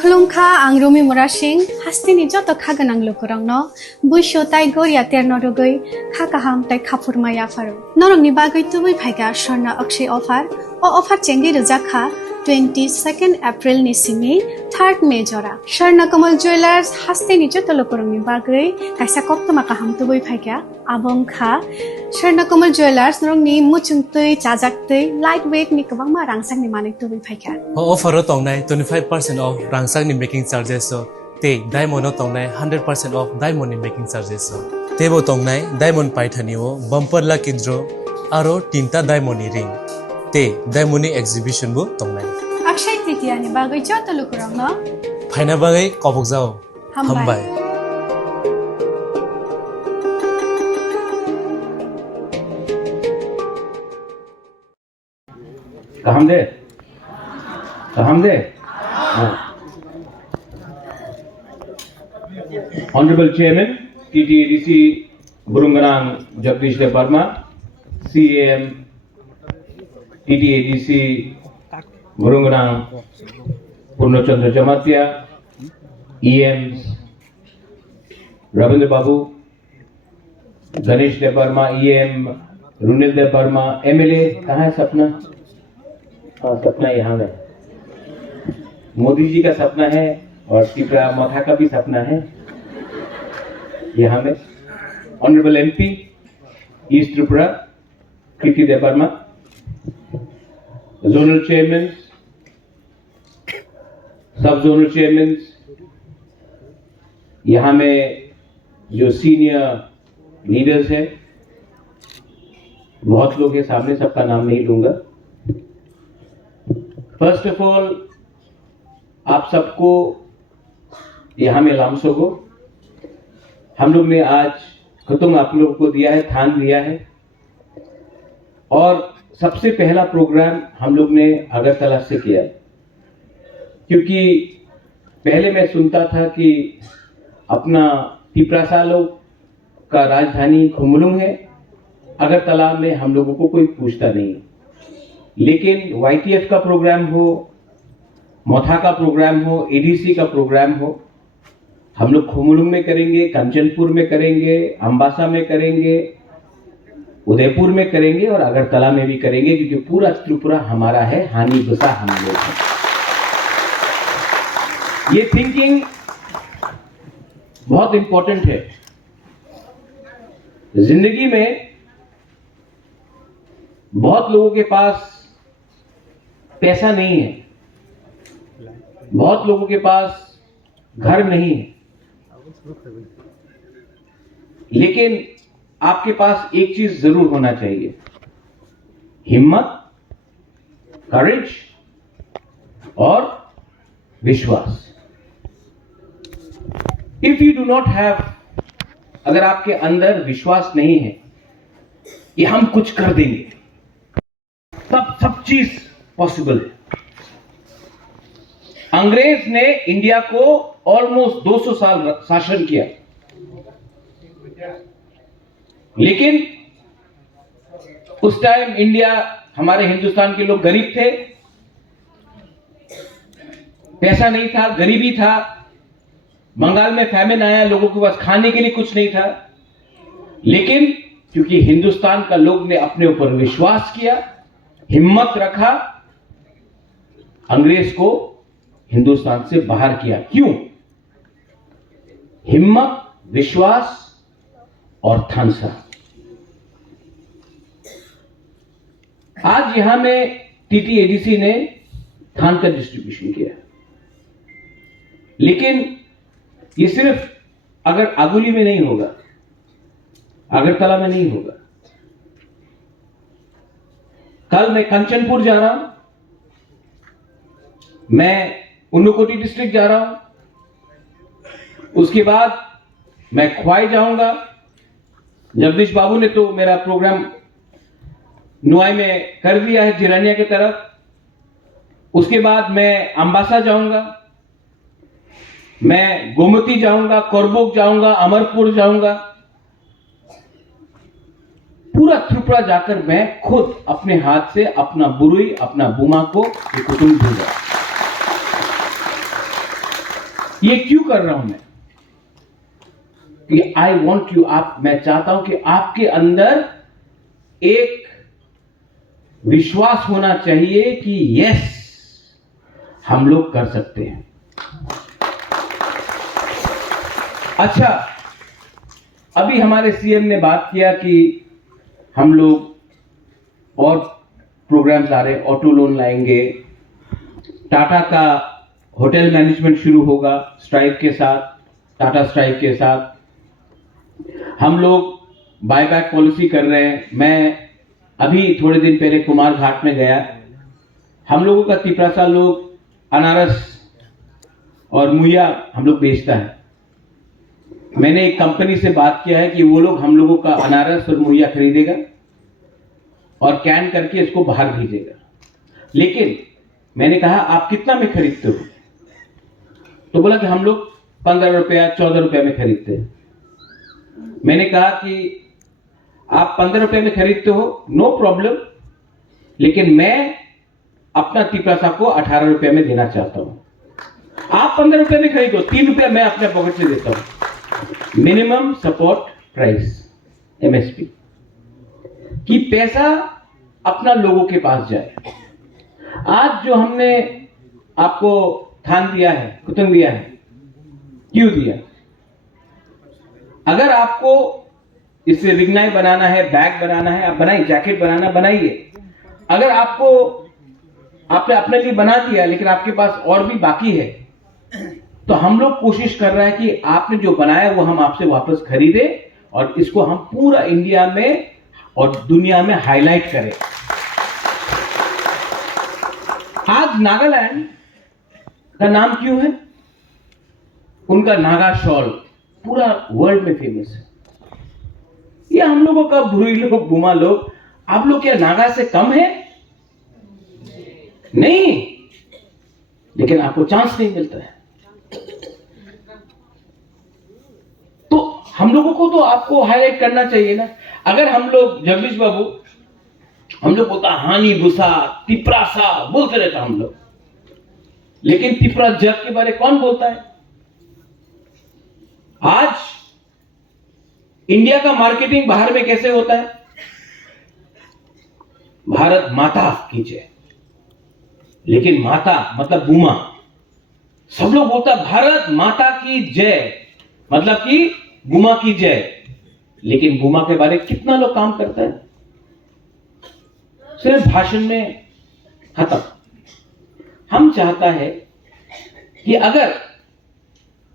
खुलुमखा आं रुमि मुरासिं हास्तिनि जत खागोनां लोगोरांनो बैसो ताइ गोरिया तेरनरुगै खागाहाम ताइ खाफुरमाया फारु नरंनि बागै तुबै फाइगा स्वर्णा अक्षय अफार चेंगि रजाखा 22 एप्रिल नि सिंनि 3 मे जरा स्वर्णा कमल ज्वेलर्स हास्तिनि जत लोगोरांनि बागै काइसा कप्तमा काहाम तुबै फाइगा आबंखा स्वर्णा कमल ज्वेलर्स नरंनि मुचुंतै चाजाक्तै लाइट वेट नि गोबांमा रांसांनि माने तुबै फाइगा ऑफर तंनाय 25% ऑफ रांसांनि मेकिंग चार्जेस ते डायमंड तंनाय 100% ऑफ डायमंड मेकिंग चार्जेस तेबो तंनाय डायमंड पाइथानिओ बम्पर लकी ड्र आरो तीनटा डायमंड रिंग ते डायमंड एग्जिबिशन बो तंनाय अक्षय तृतीयानि बागै जत लोगोरांनो फाइना बागै कबक जाओ हामबाय कहम दे Honorable Chairman, TTADC Burungarang Jagdish Deparma, CAM TTADC Burungarang Purnachandra Jamatya, EMs Ravindra Babu, Ganesh Deparma, EM Runil Deparma, MLA कहाँ है सपना? हाँ सपना यहाँ है। मोदी जी का सपना है और त्रिपुरा माथा का भी सपना है यहाँ में। ऑनरेबल एमपी ईस्ट त्रिपुरा कीर्ति देवर्मा, जोनल चेयरमैन, सब जोनल चेयरमैन, यहाँ में जो सीनियर लीडर्स हैं, बहुत लोग हैं सामने, सबका नाम नहीं लूंगा। फर्स्ट ऑफ ऑल आप सबको यहाँ में लामसो को हम लोग ने आज खतम आप लोगों को दिया है, थान दिया है। और सबसे पहला प्रोग्राम हम लोग ने अगरतला से किया, क्योंकि पहले मैं सुनता था कि अपना तिप्रासालो का राजधानी खुमुलुंग है, अगरतला में हम लोगों को कोई पूछता नहीं। लेकिन YTF का प्रोग्राम हो, मोथा का प्रोग्राम हो, ADC का प्रोग्राम हो, हम लोग खुमुलुंग में करेंगे, कंचनपुर में करेंगे, अंबासा में करेंगे, उदयपुर में करेंगे और अगरतला में भी करेंगे, क्योंकि पूरा त्रिपुरा हमारा है, हानि बसा हम लोग हैं। ये थिंकिंग बहुत इंपॉर्टेंट है। जिंदगी में बहुत लोगों के पास पैसा नहीं है, बहुत लोगों के पास घर नहीं है, लेकिन आपके पास एक चीज जरूर होना चाहिए, हिम्मत, करेज और विश्वास। If you do not have, अगर आपके अंदर विश्वास नहीं है कि हम कुछ कर देंगे, तब सब चीज पॉसिबल है। अंग्रेज ने इंडिया को ऑलमोस्ट 200 साल शासन किया, लेकिन उस टाइम इंडिया, हमारे हिंदुस्तान के लोग गरीब थे, पैसा नहीं था, गरीबी था, बंगाल में फैमिन आया, लोगों के पास खाने के लिए कुछ नहीं था। लेकिन क्योंकि हिंदुस्तान का लोग ने अपने ऊपर विश्वास किया, हिम्मत रखा, अंग्रेज को हिंदुस्तान से बाहर किया। क्यों? हिम्मत, विश्वास और थानसा। आज यहां में TTADC ने थान का डिस्ट्रीब्यूशन किया, लेकिन ये सिर्फ अगर आगुली में नहीं होगा, अगरतला में नहीं होगा। कल मैं कंचनपुर जा रहा हूं, मैं उन्नकोटी डिस्ट्रिक्ट जा रहा हूं, उसके बाद मैं ख्वाई जाऊंगा। जगदीश बाबू ने तो मेरा प्रोग्राम नुआई में कर दिया है, जिरानिया की तरफ। उसके बाद मैं अंबासा जाऊंगा, मैं गोमती जाऊंगा, कोरबोक जाऊंगा, अमरपुर जाऊंगा। पूरा त्रिपुरा जाकर मैं खुद अपने हाथ से अपना बुरुई, अपना बुमा को कुटुंब दूंगा। ये क्यों कर रहा हूं मैं? कि आई वॉन्ट यू, मैं चाहता हूं कि आपके अंदर एक विश्वास होना चाहिए कि यस, हम लोग कर सकते हैं। अच्छा, अभी हमारे सीएम ने बात किया कि हम लोग और प्रोग्राम्स ला रहे हैं, ऑटो लोन लाएंगे, टाटा का होटल मैनेजमेंट शुरू होगा स्ट्राइक के साथ, टाटा स्ट्राइक के साथ। हम लोग बायबैक पॉलिसी कर रहे हैं। मैं अभी थोड़े दिन पहले कुमार घाट में गया। हम लोगों का तिपरासा लोग अनारस और मुहैया हम लोग बेचता है। मैंने एक कंपनी से बात किया है कि वो लोग हम लोगों का अनारस और मुहैया खरीदेगा और कैन करके इसको बाहर भेजेगा। लेकिन मैंने कहा आप कितना में खरीदते हो? तो बोला कि हम लोग 15 रुपया 14 रुपया में खरीदते हैं। मैंने कहा कि आप 15 रुपये में खरीदते हो, नो प्रॉब्लम, लेकिन मैं अपना तिपरासा को 18 रुपये में देना चाहता हूं। आप 15 रुपये में खरीदो, 3 रुपया मैं अपने पॉकेट से देता हूं। मिनिमम सपोर्ट प्राइस, एमएसपी, कि पैसा अपना लोगों के पास जाए। आज जो हमने आपको थान दिया है, कुतुंग दिया है, क्यों दिया? अगर आपको इससे रिग्नाई बनाना है, बैग बनाना है, आप बनाइए, जैकेट बनाना बनाइए। अगर आपने अपने लिए बना दिया लेकिन आपके पास और भी बाकी है, तो हम लोग कोशिश कर रहे हैं कि आपने जो बनाया वो हम आपसे वापस खरीदे और इसको हम पूरा इंडिया में और दुनिया में हाईलाइट करें। आज नागालैंड का नाम क्यों है? उनका नागा शॉल पूरा वर्ल्ड में फेमस है। ये हम लोगों का भुरी लोग, बुमा लोग, आप लोग क्या नागा से कम है? नहीं, लेकिन आपको चांस नहीं मिलता है। तो हम लोगों को तो आपको हाईलाइट करना चाहिए ना। अगर हम लोग, जगदीश बाबू, हम लोग बोलता हानि भूसा, तिपरासा बोलते रहता हम लोग, लेकिन तिपरा जग के बारे कौन बोलता है? आज इंडिया का मार्केटिंग बाहर में कैसे होता है? भारत माता की जय, लेकिन माता मतलब बुमा, सब लोग बोलता भारत माता की जय मतलब कि बुमा की जय, लेकिन बुमा के बारे कितना लोग काम करता है? सिर्फ भाषण में खत्म। हम चाहता है कि अगर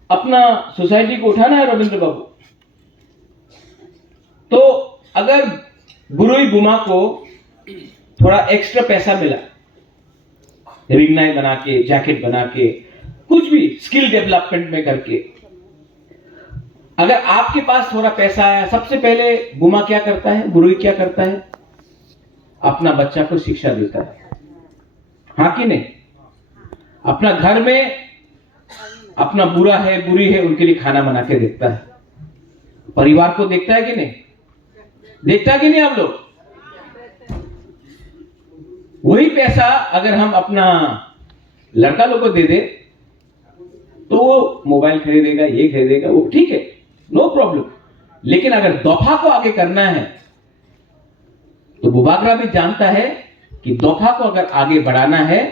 अपना सोसाइटी को उठाना है रविंद्र बाबू, तो अगर बुरुई बुमा को थोड़ा एक्स्ट्रा पैसा मिला, रिंगनाई बना के, जैकेट बना के, कुछ भी स्किल डेवलपमेंट में करके, अगर आपके पास थोड़ा पैसा आया, सबसे पहले बुमा क्या करता है, बुरुई क्या करता है? अपना बच्चा को शिक्षा देता है, हाँ कि नहीं? अपना घर में अपना बुरा है, बुरी है, उनके लिए खाना बना के देखता है। परिवार को देखता है कि नहीं? देखता है कि नहीं आप लोग? वही पैसा अगर हम अपना लड़का लोग को दे दे तो वो मोबाइल खरीदेगा, ये खरीदेगा, वो ठीक है, नो प्रॉब्लम। लेकिन अगर दफा को आगे करना है तो बुबागरा भी जानता है कि दफा को अगर आगे बढ़ाना है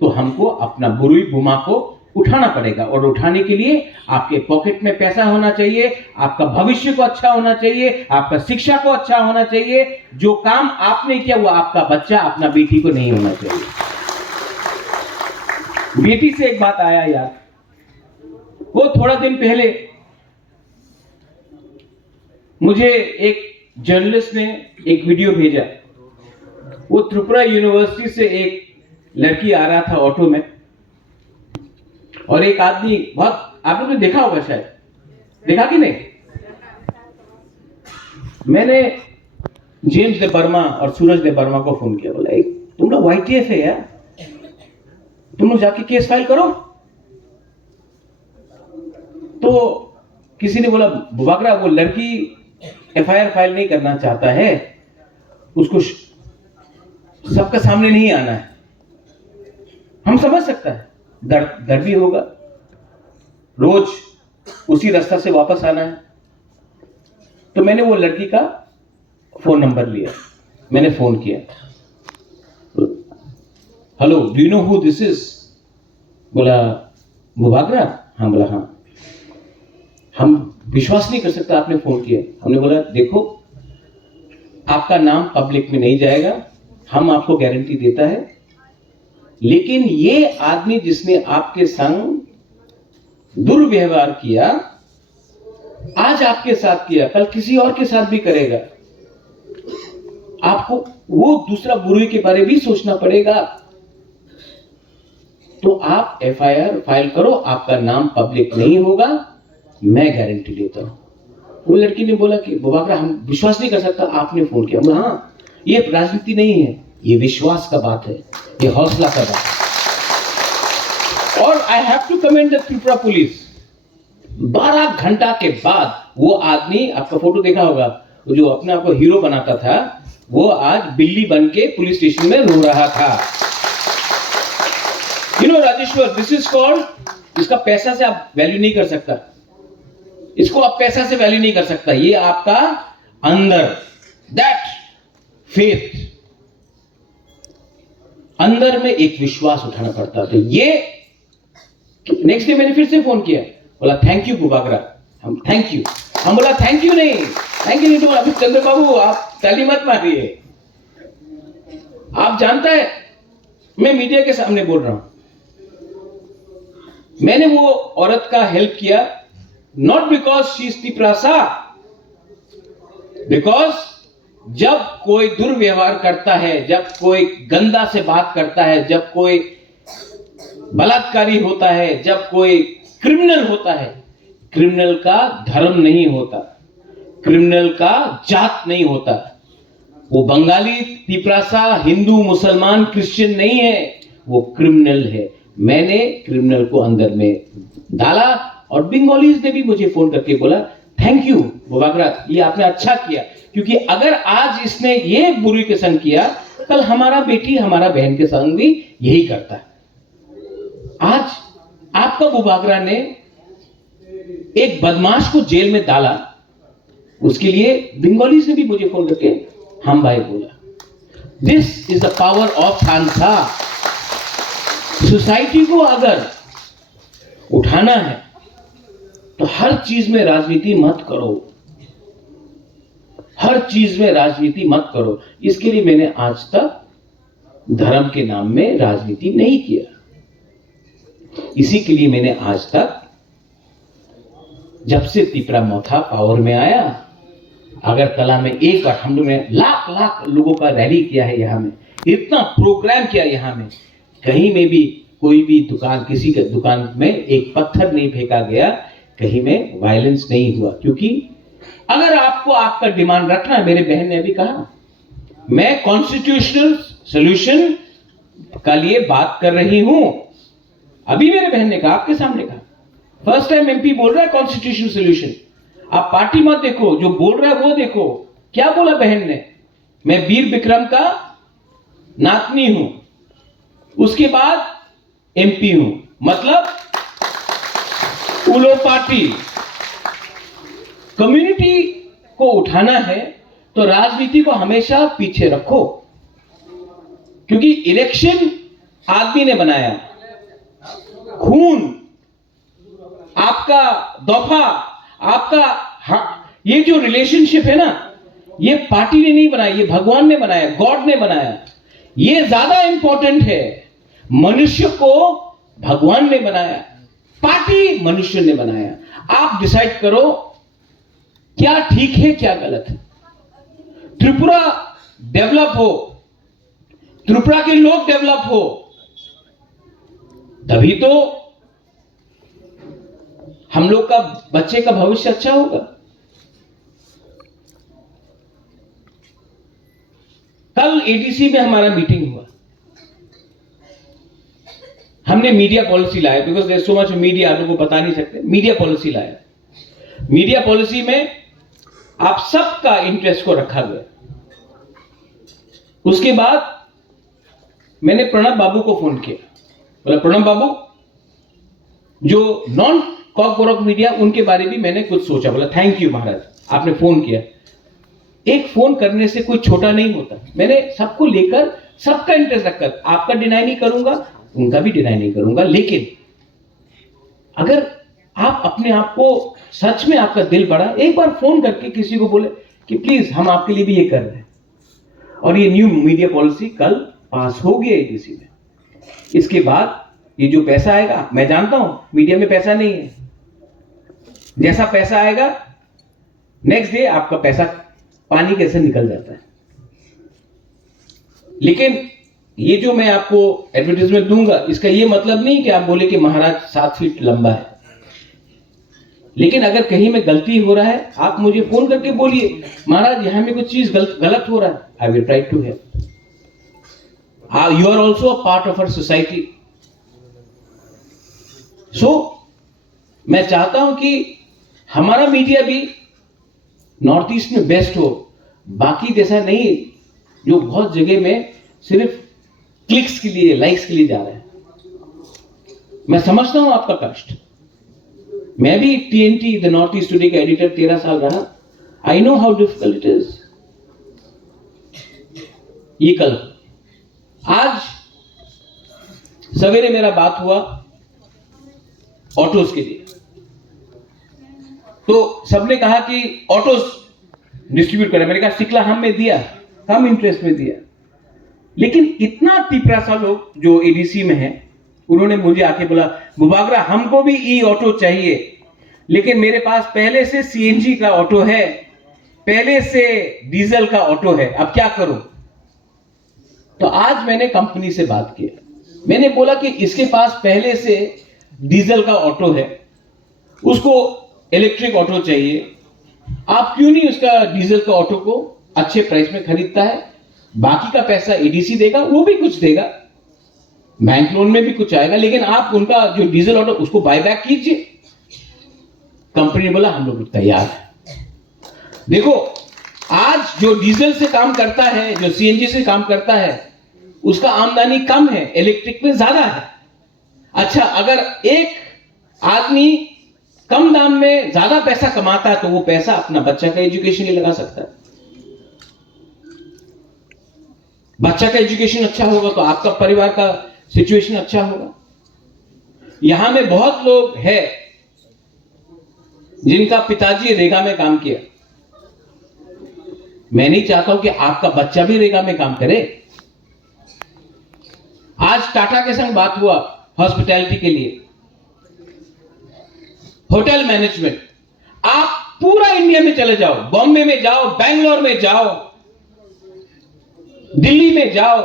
तो हमको अपना बुरुई बुमा को उठाना पड़ेगा, और उठाने के लिए आपके पॉकेट में पैसा होना चाहिए, आपका भविष्य को अच्छा होना चाहिए, आपका शिक्षा को अच्छा होना चाहिए। जो काम आपने किया वो आपका बच्चा, अपना बेटी को नहीं होना चाहिए। बेटी से एक बात आया यार, वो थोड़ा दिन पहले मुझे एक जर्नलिस्ट ने एक वीडियो भेजा। वो त्रिपुरा यूनिवर्सिटी से एक लड़की आ रहा था ऑटो में, और एक आदमी, बहुत आप लोगों ने देखा होगा, शायद देखा कि नहीं? मैंने जेम्स दे बर्मा और सूरज दे बर्मा को फोन किया, बोला तुम लोग YTF है यार, तुम लोग जाके केस फाइल करो। तो किसी ने बोला बुबागरा, वो लड़की FIR फाइल नहीं करना चाहता है, उसको सबके सामने नहीं आना है। हम समझ सकता है, दर्द भी होगा, रोज उसी रास्ता से वापस आना है। तो मैंने वो लड़की का फोन नंबर लिया, मैंने फोन किया, hello do you know who this is? बोला मुबागरा? हाँ। बोला हाँ। हम विश्वास नहीं कर सकता आपने फोन किया। हमने बोला देखो, आपका नाम पब्लिक में नहीं जाएगा, हम आपको गारंटी देता है, लेकिन ये आदमी जिसने आपके संग दुर्व्यवहार किया, आज आपके साथ किया, कल किसी और के साथ भी करेगा। आपको वो दूसरा बुरे के बारे में भी सोचना पड़ेगा। तो आप एफआईआर फाइल करो, आपका नाम पब्लिक नहीं होगा, मैं गारंटी लेता हूं। वो लड़की ने बोला कि मुबागरा हम विश्वास नहीं कर सकता आपने फोन किया। बोला हाँ, ये राजनीति नहीं है, ये विश्वास का बात है, ये हौसला का बात है। और I have to commend the Tripura police. 12 घंटा के बाद वो आदमी, आपका फोटो देखा होगा, वो जो अपने आप को हीरो बनाता था, वो आज बिल्ली बन के पुलिस स्टेशन में रो रहा था। You know Rajeshwar, this is called, इसका पैसा से आप वैल्यू नहीं कर सकता, इसको आप पैसा से वैल्यू नहीं कर सकता। ये आपका अंदर दैट फेथ, अंदर में एक विश्वास उठाना पड़ता। तो ये नेक्स्ट डे मैंने फिर से फोन किया, बोला थैंक यू मुबागरा। हम थैंक यू, हम बोला थैंक यू नहीं, थैंक यू नहीं। तो अभी चंद्र बाबू आप ताली मत मारिए, आप जानता है मैं मीडिया के सामने बोल रहा हूं, मैंने वो औरत का हेल्प किया not because she is Tiprasa, because जब कोई दुर्व्यवहार करता है, जब कोई गंदा से बात करता है, जब कोई बलात्कारी होता है, जब कोई क्रिमिनल होता है, क्रिमिनल का धर्म नहीं होता, क्रिमिनल का जात नहीं होता। वो बंगाली, तिपरासा, हिंदू, मुसलमान, क्रिश्चियन नहीं है, वो क्रिमिनल है। मैंने क्रिमिनल को अंदर में डाला और बंगालीज ने भी मुझे फोन करके बोला थैंक यू मुबागरा, ये आपने अच्छा किया, क्योंकि अगर आज इसने ये बुरी के संग किया, कल हमारा बेटी, हमारा बहन के संग भी यही करता है। आज आपका मुबागरा ने एक बदमाश को जेल में डाला, उसके लिए बंगालीज ने भी मुझे फोन करके हम भाई बोला। This is the power of सांसा। सोसाइटी को अगर उठाना है तो हर चीज में राजनीति मत करो, हर चीज में राजनीति मत करो। इसके लिए मैंने आज तक धर्म के नाम में राजनीति नहीं किया। इसी के लिए मैंने आज तक, जब से तिपरा मोथा पावर में आया, अगरतला में एक बार हम लोग ने लाख लोगों का रैली किया है, यहां में इतना प्रोग्राम किया, यहां में कहीं में भी कोई भी दुकान, किसी के दुकान में एक पत्थर नहीं फेंका गया, कहीं में वायलेंस नहीं हुआ। क्योंकि अगर आपको आपका डिमांड रखना है, मेरे बहन ने अभी कहा, मैं कॉन्स्टिट्यूशनल सॉल्यूशन का लिए बात कर रही हूं। अभी मेरे बहन ने कहा, आपके सामने कहा, फर्स्ट टाइम एमपी बोल रहा है कॉन्स्टिट्यूशनल सॉल्यूशन। आप पार्टी मत देखो, जो बोल रहा है वो देखो। क्या बोला बहन ने? मैं वीर विक्रम का नातनी हूं, उसके बाद एमपी हूं, मतलब उलो पार्टी। कम्युनिटी को उठाना है तो राजनीति को हमेशा पीछे रखो, क्योंकि इलेक्शन आदमी ने बनाया, खून आपका, दफा आपका, ये जो रिलेशनशिप है ना, ये पार्टी ने नहीं बनाया, ये भगवान ने बनाया, गॉड ने बनाया। ये ज्यादा इंपॉर्टेंट है। मनुष्य को भगवान ने बनाया, पार्टी मनुष्य ने बनाया। आप डिसाइड करो क्या ठीक है क्या गलत है। त्रिपुरा डेवलप हो, त्रिपुरा के लोग डेवलप हो, तभी तो हम लोग का बच्चे का भविष्य अच्छा होगा। कल एडीसी में हमारा मीटिंग हुआ, हमने मीडिया पॉलिसी लाया, because there so much media, आप लोगों को बता नहीं सकते। मीडिया पॉलिसी लाया। मीडिया पॉलिसी में आप सबका इंटरेस्ट को रखा गया। उसके बाद मैंने प्रणब बाबू को फोन किया, बोला प्रणब बाबू, जो नॉन कॉकबोरॉक मीडिया, उनके बारे में मैंने कुछ सोचा, बोला थैंक यू महाराज आपने फोन किया। एक फोन करने से कोई छोटा नहीं होता। मैंने सबको लेकर, सबका इंटरेस्ट रखकर, आपका डिनाई नहीं करूंगा, उनका भी डिनाई नहीं करूंगा, लेकिन अगर आप अपने आप को सच में आपका दिल बड़ा, एक बार फोन करके किसी को बोले कि प्लीज हम आपके लिए भी ये कर रहे हैं। और ये न्यू मीडिया पॉलिसी कल पास हो गई एडीसी में। इसके बाद ये जो पैसा आएगा, मैं जानता हूं मीडिया में पैसा नहीं है, जैसा पैसा आएगा नेक्स्ट डे आपका पैसा पानी कैसे निकल जाता है। लेकिन ये जो मैं आपको एडवर्टाइजमेंट दूंगा, इसका ये मतलब नहीं कि आप बोले कि महाराज 7 फीट लंबा है। लेकिन अगर कहीं में गलती हो रहा है, आप मुझे फोन करके बोलिए महाराज यहां में कुछ चीज गलत हो रहा है, I will try to help. You are also a part of our society. So मैं चाहता हूं कि हमारा मीडिया भी नॉर्थ ईस्ट में बेस्ट हो, बाकी जैसा नहीं जो बहुत जगह में सिर्फ क्लिक्स के लिए, लाइक्स के लिए जा रहे हैं। मैं समझता हूं आपका कष्ट। मैं भी TNT the north east today का एडिटर 13 साल रहा। I know how difficult it is. ये कल, आज सवेरे मेरा बात हुआ ऑटोज के लिए, तो सबने कहा कि ऑटोज डिस्ट्रीब्यूट करें। मैंने कहा सिकला हम में दिया, कम इंटरेस्ट में दिया, लेकिन इतना तिपरासा लोग जो एडीसी में है, उन्होंने मुझे आके बोला बुबागरा हमको भी ई ऑटो चाहिए, लेकिन मेरे पास पहले से सीएनजी का ऑटो है, पहले से डीजल का ऑटो है, अब क्या करूं। तो आज मैंने कंपनी से बात की, मैंने बोला कि इसके पास पहले से डीजल का ऑटो है, उसको इलेक्ट्रिक ऑटो चाहिए, आप क्यों नहीं उसका डीजल का ऑटो को अच्छे प्राइस में खरीदता है, बाकी का पैसा एडीसी देगा, वो भी कुछ देगा, बैंक लोन में भी कुछ आएगा, लेकिन आप उनका जो डीजल ऑटो उसको बायबैक कीजिए। कंपनी ने बोला हम लोग तैयार हैं। देखो आज जो डीजल से काम करता है, जो सीएनजी से काम करता है, उसका आमदनी कम है, इलेक्ट्रिक में ज्यादा है। अच्छा, अगर एक आदमी कम दाम में ज्यादा पैसा कमाता है तो वो पैसा अपना बच्चा का एजुकेशन में लगा सकता है। बच्चा का एजुकेशन अच्छा होगा तो आपका परिवार का सिचुएशन अच्छा होगा। यहां में बहुत लोग हैं जिनका पिताजी रेगा में काम किया। मैं नहीं चाहता हूं कि आपका बच्चा भी रेगा में काम करे। आज टाटा के संग बात हुआ हॉस्पिटैलिटी के लिए, होटल मैनेजमेंट। आप पूरा इंडिया में चले जाओ, बॉम्बे में जाओ, बेंगलोर में जाओ, दिल्ली में जाओ,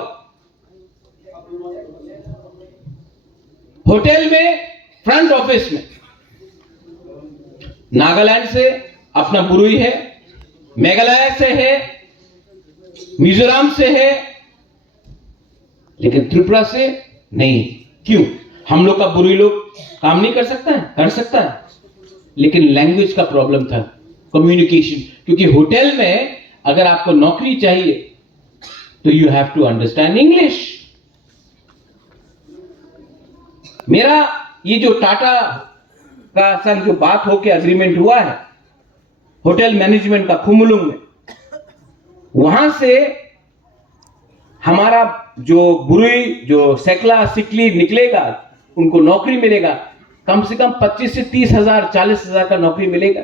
होटल में, फ्रंट ऑफिस में, नागालैंड से अपना बुरुई है, मेघालय से है, मिजोरम से है, लेकिन त्रिपुरा से नहीं। क्यों? हम लोग का बुरुई लोग काम नहीं कर सकता है? कर सकता है, लेकिन लैंग्वेज का प्रॉब्लम था, कम्युनिकेशन। क्योंकि होटल में अगर आपको नौकरी चाहिए तो you have to understand English. मेरा ये जो टाटा का संग जो बात होकर एग्रीमेंट हुआ है होटल मैनेजमेंट का खुमुलुंग में, वहां से हमारा जो बुरुई, जो सेकला सिकली निकलेगा, उनको नौकरी मिलेगा, कम से कम 25 से 30 हजार, 40 हजार का नौकरी मिलेगा।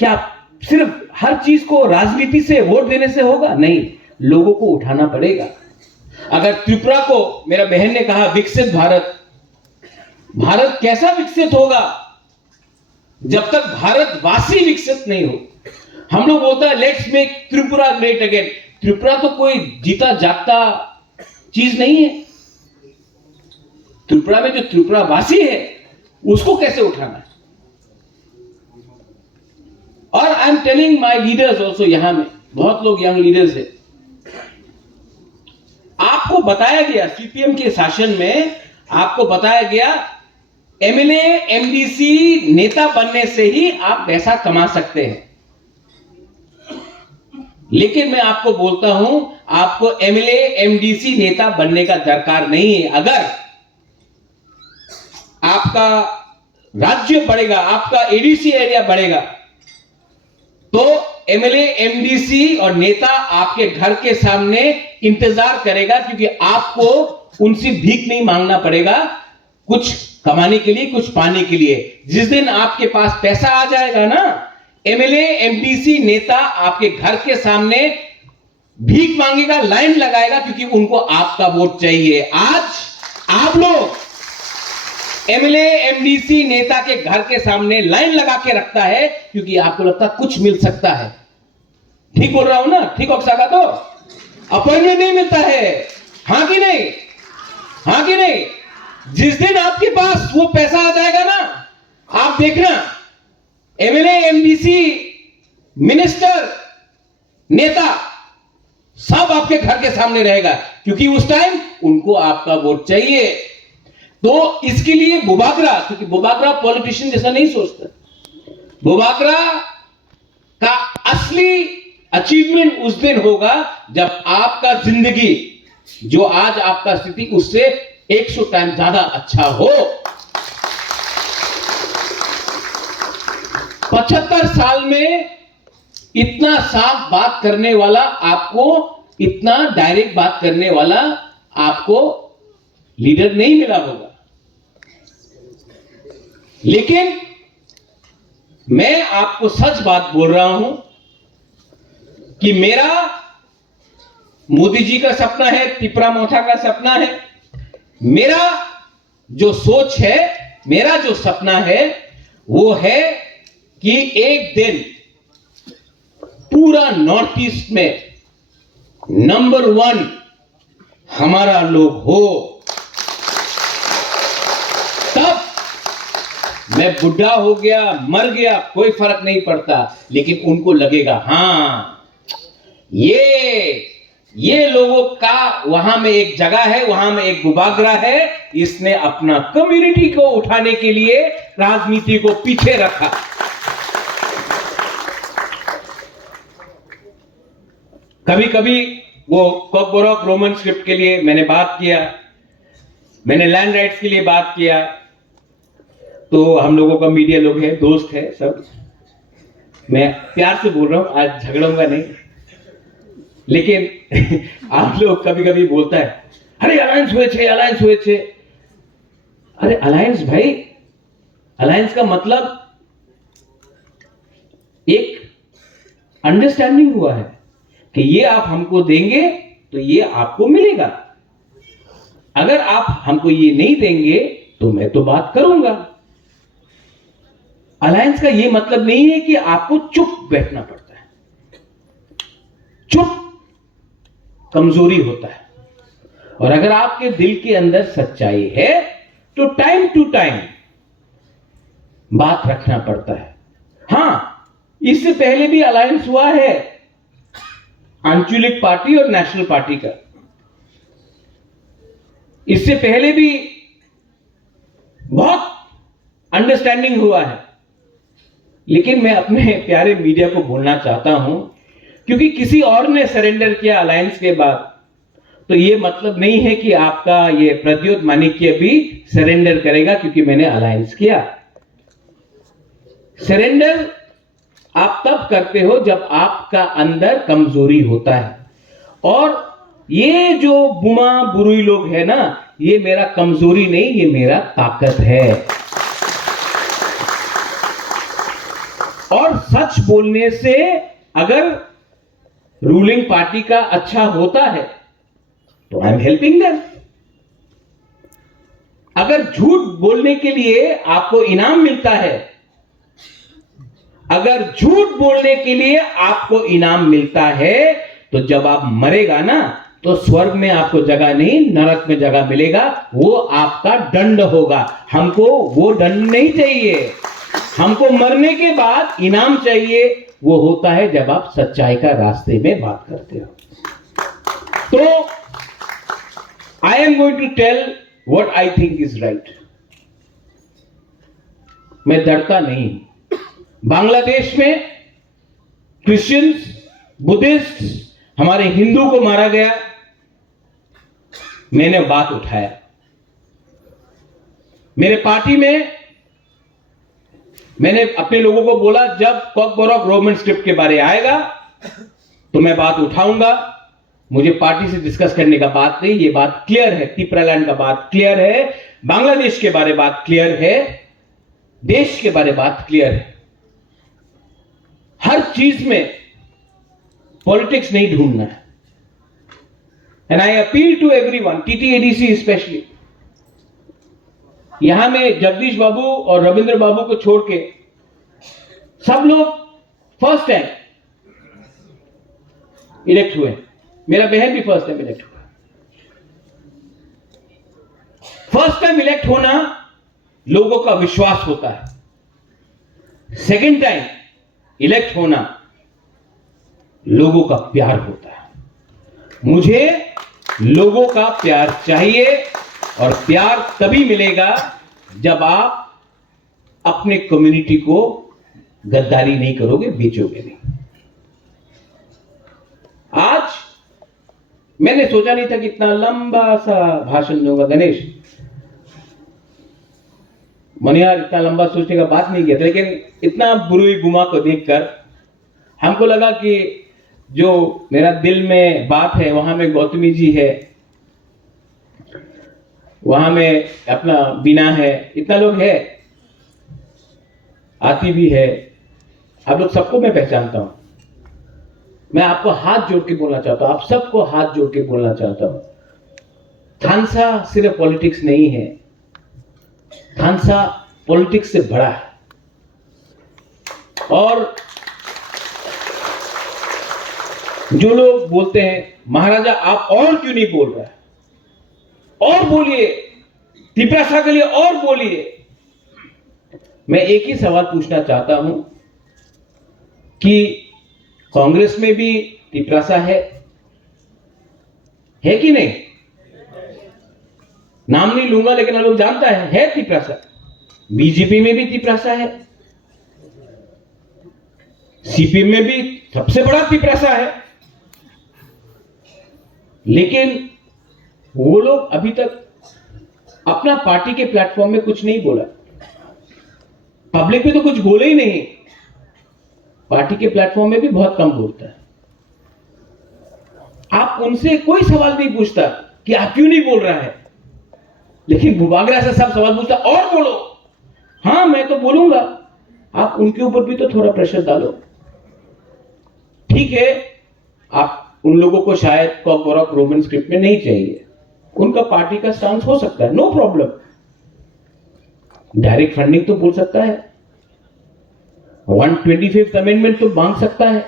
क्या सिर्फ हर चीज को राजनीति से, वोट देने से होगा? नहीं, लोगों को उठाना पड़ेगा। अगर त्रिपुरा को, मेरा बहन ने कहा विकसित भारत, भारत कैसा विकसित होगा जब तक भारतवासी विकसित नहीं हो। हम लोग बोलता है let's make Tripura great again. Tripura तो कोई जीता जागता चीज नहीं है। त्रिपुरा में जो त्रिपुरा वासी है उसको कैसे उठाना है। और I am telling my leaders also, यहां में बहुत लोग यंग लीडर्स है, आपको बताया गया सीपीएम के शासन में, आपको बताया गया एमएलए एमडीसी नेता बनने से ही आप पैसा कमा सकते हैं। लेकिन मैं आपको बोलता हूं, आपको एमएलए एमडीसी नेता बनने का दरकार नहीं है। अगर आपका राज्य बढ़ेगा, आपका एडीसी एरिया बढ़ेगा, तो एमएलए, एमडीसी और नेता आपके घर के सामने इंतजार करेगा, क्योंकि आपको उनसे भीख नहीं मांगना पड़ेगा कुछ कमाने के लिए, कुछ पाने के लिए। जिस दिन आपके पास पैसा आ जाएगा ना, एमएलए, एमडीसी, नेता आपके घर के सामने भीख मांगेगा, लाइन लगाएगा, क्योंकि उनको आपका वोट चाहिए। आज आप लोग एमएलए, एमडीसी, नेता के घर के सामने लाइन लगा के रखता है, क्योंकि आपको लगता है कुछ मिल सकता है। ठीक बोल रहा हूं ना? ठीक होगा तो अपॉइंटमेंट नहीं मिलता है, हां कि नहीं? हां कि नहीं? जिस दिन आपके पास वो पैसा आ जाएगा ना, आप देखना, एमएलए, एमडीसी, मिनिस्टर, नेता सब आपके घर के सामने रहेगा, क्योंकि उस टाइम उनको आपका वोट चाहिए। तो इसके लिए बुबागरा, क्योंकि बुबागरा पॉलिटिशियन जैसा नहीं सोचता, बुबागरा का असली अचीवमेंट उस दिन होगा जब आपका जिंदगी, जो आज आपका स्थिति, उससे 100 टाइम ज्यादा अच्छा हो। 75 साल में इतना साफ बात करने वाला आपको, इतना डायरेक्ट बात करने वाला आपको लीडर नहीं मिला होगा। लेकिन मैं आपको सच बात बोल रहा हूं कि मेरा मोदी जी का सपना है, तिपरा मोथा का सपना है, मेरा जो सोच है, मेरा जो सपना है, वो है कि एक दिन पूरा नॉर्थ ईस्ट में नंबर 1 हमारा लोग हो। तब मैं बुढ़ा हो गया, मर गया, कोई फर्क नहीं पड़ता, लेकिन उनको लगेगा हां, ये लोगों का वहां में एक जगह है, वहां में एक बुबागरा है, इसने अपना कम्युनिटी को उठाने के लिए राजनीति को पीछे रखा। कभी कभी वो कॉकबोरॉक रोमन स्क्रिप्ट के लिए मैंने बात किया, मैंने लैंड राइट्स के लिए बात किया, तो हम लोगों का मीडिया लोग हैं, दोस्त है सब, मैं प्यार से बोल रहा हूं, आज झगड़ूंगा नहीं। लेकिन आप लोग कभी कभी बोलता है, अरे अलायंस हुए छे। अरे अलायंस भाई, अलायंस का मतलब एक अंडरस्टैंडिंग हुआ है कि ये आप हमको देंगे तो ये आपको मिलेगा, अगर आप हमको ये नहीं देंगे तो मैं तो बात करूंगा। अलायंस का ये मतलब नहीं है कि आपको चुप बैठना पड़ता है, चुप कमजोरी होता है। और अगर आपके दिल के अंदर सच्चाई है तो टाइम टू टाइम बात रखना पड़ता है। हां, इससे पहले भी अलायंस हुआ है आंचलिक पार्टी और नेशनल पार्टी का, इससे पहले भी बहुत अंडरस्टैंडिंग हुआ है। लेकिन मैं अपने प्यारे मीडिया को बोलना चाहता हूं, क्योंकि किसी और ने सरेंडर किया अलायंस के बाद, तो यह मतलब नहीं है कि आपका ये प्रद्योत माणिक्य भी सरेंडर करेगा क्योंकि मैंने अलायंस किया। सरेंडर आप तब करते हो जब आपका अंदर कमजोरी होता है, और ये जो बुमा बुरुई लोग है ना, ये मेरा कमजोरी नहीं, ये मेरा ताकत है। और सच बोलने से अगर रूलिंग पार्टी का अच्छा होता है तो आई एम हेल्पिंग देम। अगर झूठ बोलने के लिए आपको इनाम मिलता है, अगर झूठ बोलने के लिए आपको इनाम मिलता है, तो जब आप मरेगा ना, तो स्वर्ग में आपको जगह नहीं, नरक में जगह मिलेगा, वो आपका दंड होगा। हमको वो दंड नहीं चाहिए, हमको मरने के बाद इनाम चाहिए, वो होता है जब आप सच्चाई का रास्ते में बात करते हो। तो I am going to tell what I think is right. मैं डरता नहीं। बांग्लादेश में क्रिश्चियंस, बुद्धिस्ट, हमारे हिंदू को मारा गया, मैंने बात उठाया। मेरे पार्टी में मैंने अपने लोगों को बोला, जब कॉकबोरॉक रोमन स्क्रिप्ट के बारे आएगा तो मैं बात उठाऊंगा। मुझे पार्टी से डिस्कस करने का बात नहीं, ये बात क्लियर है, तिपरालैंड का बात क्लियर है, बांग्लादेश के बारे बात क्लियर है, देश के बारे बात क्लियर है। हर चीज में पॉलिटिक्स नहीं ढूंढना है। And I appeal to everyone, TTADC specially, यहां में जगदीश बाबू और रविंद्र बाबू को छोड़ के सब लोग फर्स्ट टाइम इलेक्ट हुए। मेरा बहन भी फर्स्ट टाइम इलेक्ट हुआ। फर्स्ट टाइम इलेक्ट होना लोगों का विश्वास होता है। सेकंड टाइम इलेक्ट होना लोगों का प्यार होता है। मुझे लोगों का प्यार चाहिए, और प्यार तभी मिलेगा जब आप अपने कम्युनिटी को गद्दारी नहीं करोगे, बेचोगे नहीं। आज मैंने सोचा नहीं था कि इतना लंबा सा भाषण दूंगा। गणेश मनियार, इतना लंबा सोचने का बात नहीं किया था, लेकिन इतना बुरी गुमा को देखकर हमको लगा कि जो मेरा दिल में बात है, वहां में गौतमी जी है, वहां में अपना बीना है, इतना लोग है, आती भी है, आप लोग सबको मैं पहचानता हूं। मैं आपको हाथ जोड़ के बोलना चाहता हूं, आप सबको हाथ जोड़ के बोलना चाहता हूं, थानसा सिर्फ पॉलिटिक्स नहीं है, थानसा पॉलिटिक्स से बड़ा है। और जो लोग बोलते हैं महाराजा आप और क्यों नहीं बोल रहे, और बोलिए, तिपरासा के लिए और बोलिए, मैं एक ही सवाल पूछना चाहता हूं कि कांग्रेस में भी तिपरासा है कि नहीं? नाम नहीं लूंगा, लेकिन हम लोग जानता है तिपरासा। बीजेपी में भी तिपरासा है, CPM में भी सबसे बड़ा तिपरासा है, लेकिन वो लोग अभी तक अपना पार्टी के प्लेटफॉर्म में कुछ नहीं बोला, पब्लिक में तो कुछ बोले ही नहीं, पार्टी के प्लेटफॉर्म में भी बहुत कम बोलता है। आप उनसे कोई सवाल नहीं पूछता कि आप क्यों नहीं बोल रहा है, लेकिन भूभागरा से सब सवाल पूछता, और बोलो। हाँ, मैं तो बोलूंगा, आप उनके ऊपर भी तो थोड़ा प्रेशर डालो। ठीक है, आप उन लोगों को शायद कॉकबोरॉक रोमन स्क्रिप्ट में नहीं चाहिए, उनका पार्टी का स्टांस हो सकता है, नो प्रॉब्लम। डायरेक्ट फंडिंग तो बोल सकता है, 125th अमेंडमेंट तो मांग सकता है,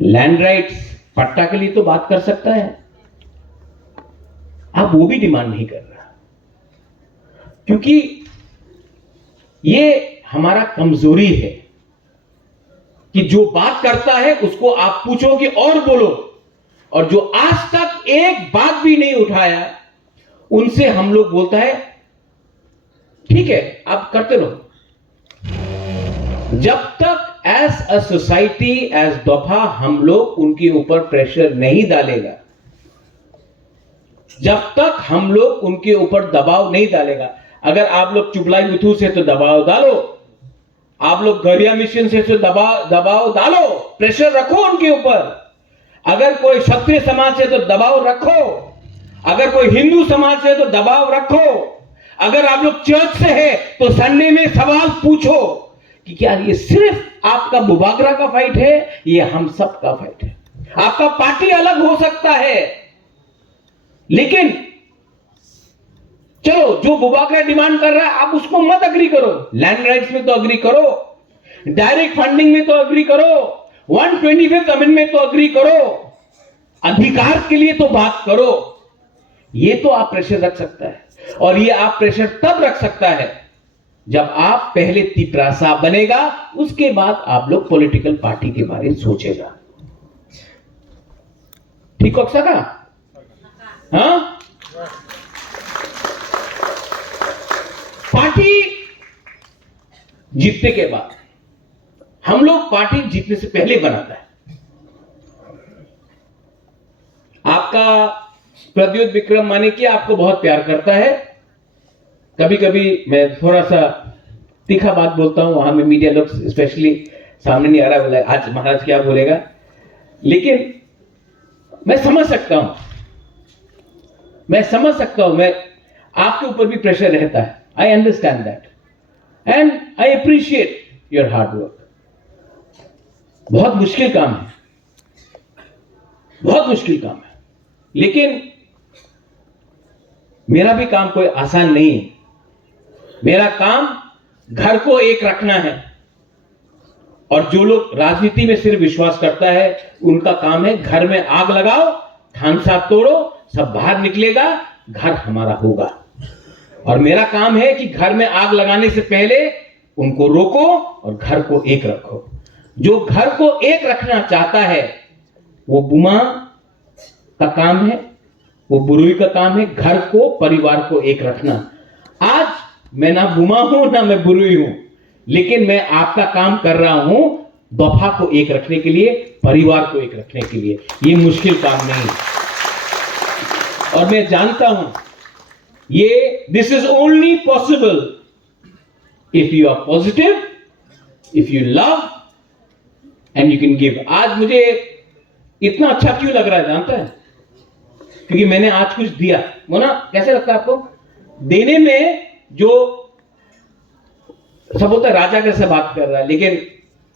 लैंड राइट्स पट्टा के लिए तो बात कर सकता है। आप वो भी डिमांड नहीं कर रहा, क्योंकि ये हमारा कमजोरी है कि जो बात करता है उसको आप पूछो कि और बोलो, और जो आज तक एक बात भी नहीं उठाया उनसे हम लोग बोलता है ठीक है आप करते रहो। जब तक एज अ सोसाइटी, एज दफा हम लोग उनके ऊपर प्रेशर नहीं डालेगा, जब तक हम लोग उनके ऊपर दबाव नहीं डालेगा, अगर आप लोग चुगलाई बुथू से तो दबाव डालो, आप लोग गरिया मिशन से तो दबाव डालो, प्रेशर रखो उनके ऊपर। अगर कोई क्षत्रिय समाज से तो दबाव रखो, अगर कोई हिंदू समाज से तो दबाव रखो, अगर आप लोग चर्च से है तो संडे में सवाल पूछो कि क्या ये सिर्फ आपका बुबागरा का फाइट है, ये हम सब का फाइट है। आपका पार्टी अलग हो सकता है, लेकिन चलो जो बुबागरा डिमांड कर रहा है आप उसको मत अग्री करो, लैंड राइट्स में तो अग्री करो, डायरेक्ट फंडिंग में तो अग्री करो, 125th अमेंडमेंट तो अग्री करो, अधिकार के लिए तो बात करो। ये तो आप प्रेशर रख सकता है, और ये आप प्रेशर तब रख सकता है जब आप पहले तिपरासा बनेगा, उसके बाद आप लोग पॉलिटिकल पार्टी के बारे में सोचेगा। ठीक हो सका? हाँ, पार्टी जीतने के बाद, हम लोग पार्टी जीतने से पहले बनाता है। आपका प्रद्युत विक्रम मानिकी आपको बहुत प्यार करता है, कभी कभी मैं थोड़ा सा तीखा बात बोलता हूँ, वहां में मीडिया लोग स्पेशली सामने नहीं आ रहा, बोला आज महाराज क्या बोलेगा, लेकिन मैं समझ सकता हूं, मैं आपके ऊपर भी प्रेशर रहता है, I understand that and I appreciate your hard work. बहुत मुश्किल काम है, बहुत मुश्किल काम है, लेकिन मेरा भी काम कोई आसान नहीं है। मेरा काम घर को एक रखना है, और जो लोग राजनीति में सिर्फ विश्वास करता है उनका काम है घर में आग लगाओ, थानसा तोड़ो, सब बाहर निकलेगा, घर हमारा होगा। और मेरा काम है कि घर में आग लगाने से पहले उनको रोको और घर को एक रखो। जो घर को एक रखना चाहता है वो बुमा का काम है, वो बुरुई का काम है, घर को, परिवार को एक रखना। आज मैं ना बुमा हूं ना मैं बुरुई हूं, लेकिन मैं आपका काम कर रहा हूं दफा को एक रखने के लिए, परिवार को एक रखने के लिए। ये मुश्किल काम नहीं है, और मैं जानता हूं ये this is only possible if you are positive, if you love and you can give. आज मुझे इतना अच्छा क्यों लग रहा है जानता है? क्योंकि मैंने आज कुछ दिया। मोना, कैसे लगता है आपको? देने में जो सब बोलता है राजा कैसे बात कर रहा है, लेकिन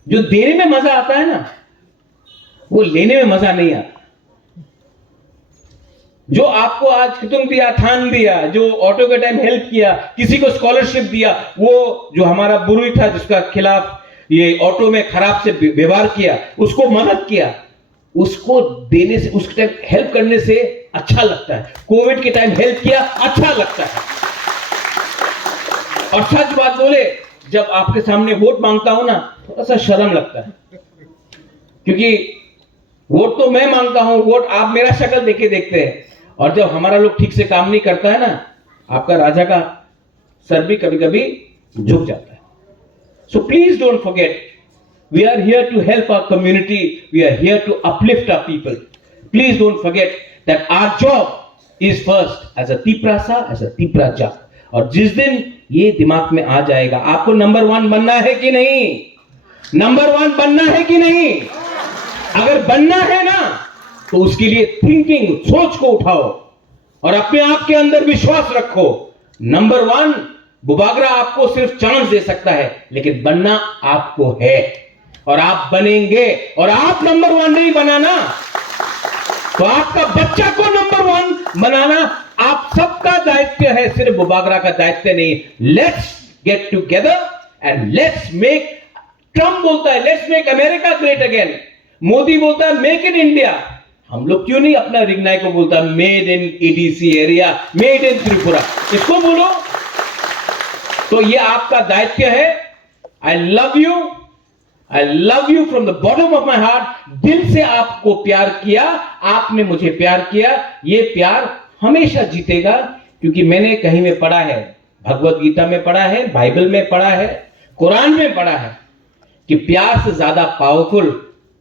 जो देने में मजा आता है ना, वो लेने में मजा नहीं आता। जो आपको आज खितुम दिया, थान दिया, जो ऑटो के टाइम हेल्प किया, किसी को स्कॉलरशिप दिया, वो जो हमारा बुरुई था जिसका खिलाफ ये ऑटो में खराब से व्यवहार किया, उसको मदद किया, उसको देने से, उसके टाइम हेल्प करने से अच्छा लगता है। कोविड के टाइम हेल्प किया, अच्छा लगता है। और सच बात बोले, जब आपके सामने वोट मांगता हूं ना, थोड़ा सा शर्म लगता है, क्योंकि वोट तो मैं मांगता हूं, वोट आप मेरा शक्ल देखे देखते हैं। और जब हमारा लोग ठीक से काम नहीं करता है ना, आपका राजा का सर भी कभी कभी झुक जाता है। So please don't forget, we are here to help our community, we are here to uplift our people. Please don't forget that our job is first as a tiprasa, as a tipraja. और जिस दिन ये दिमाग में आ जाएगा, आपको number 1 बनना है कि नहीं? नंबर 1 बनना है कि नहीं? अगर बनना है ना, तो उसके लिए थिंकिंग, सोच को उठाओ और अपने आप के अंदर विश्वास रखो। नंबर 1 बुबागरा आपको सिर्फ चांस दे सकता है, लेकिन बनना आपको है, और आप बनेंगे। और आप नंबर 1 नहीं बनाना, तो आपका बच्चा को नंबर 1 बनाना आप सबका दायित्व है, सिर्फ बुबागरा का दायित्व नहीं। Let's get together and let's make, Trump बोलता है let's make America great again, Modi बोलता है मेक इन इंडिया। हम लोग क्यों नहीं अपना रिग्नाई को बोलता made in EDC area, made in Tripura, इसको बोलो। तो ये आपका दायित्व है। I love you, I love you from the bottom of my heart. दिल से आपको प्यार किया, आपने मुझे प्यार किया। ये प्यार हमेशा जीतेगा, क्योंकि मैंने कहीं में पढ़ा है, भगवत गीता में पढ़ा है, बाइबल में पढ़ा है, कुरान में पढ़ा है कि प्यार से ज्यादा पावरफुल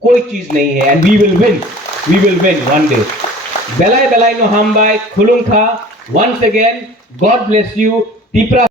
कोई चीज नहीं है। And we will win one day. बेलाई बेलाई नो हम बाय खुलुंग खा। Once again, God bless you. Tipra